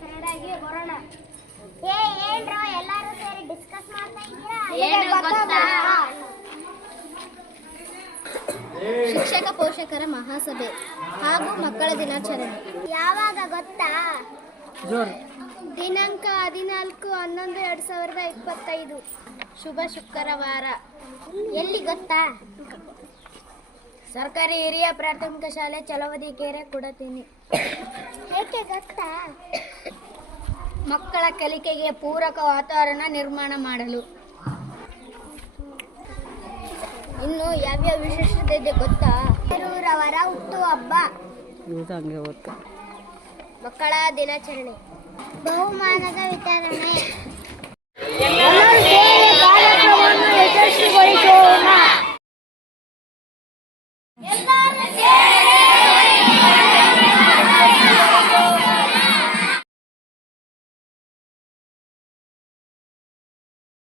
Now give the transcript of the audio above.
ಸರಳಾಗಿ ಬರೋಣ. ಏನ್ರೋ ಎಲ್ಲರೂ ಸೇರಿ ಡಿಸ್ಕಸ್ ಮಾಡ್ತಾ ಇದ್ದೀರಾ? ಶಿಕ್ಷಕ ಪೋಷಕರ ಮಹಾಸಭೆ ಹಾಗೂ ಮಕ್ಕಳ ದಿನಾಚರಣೆ ಯಾವಾಗ ಗೊತ್ತಾ? ದಿನಾಂಕ 14/11/2025 ಶುಭ ಶುಕ್ರವಾರ. ಎಲ್ಲಿ ಗೊತ್ತಾ? ಸರ್ಕಾರಿ ಹಿರಿಯ ಪ್ರಾಥಮಿಕ ಶಾಲೆ ಚಲವದಿಕೆರೆ ಕುಡತೀನಿ. ಹೇಗೆ ಗೊತ್ತಾ? ಮಕ್ಕಳ ಕಲಿಕೆಗೆ ಪೂರಕ ವಾತಾವರಣ ನಿರ್ಮಾಣ ಮಾಡಲು. ಇನ್ನು ಯಾವ್ಯಾವ ವಿಶೇಷತೆ ಇದೆ ಗೊತ್ತಾ? ನೆಹರೂರವರ ಹುಟ್ಟುಹಬ್ಬ, ಮಕ್ಕಳ ದಿನಾಚರಣೆ, ಬಹುಮಾನದ ವಿತರಣೆ.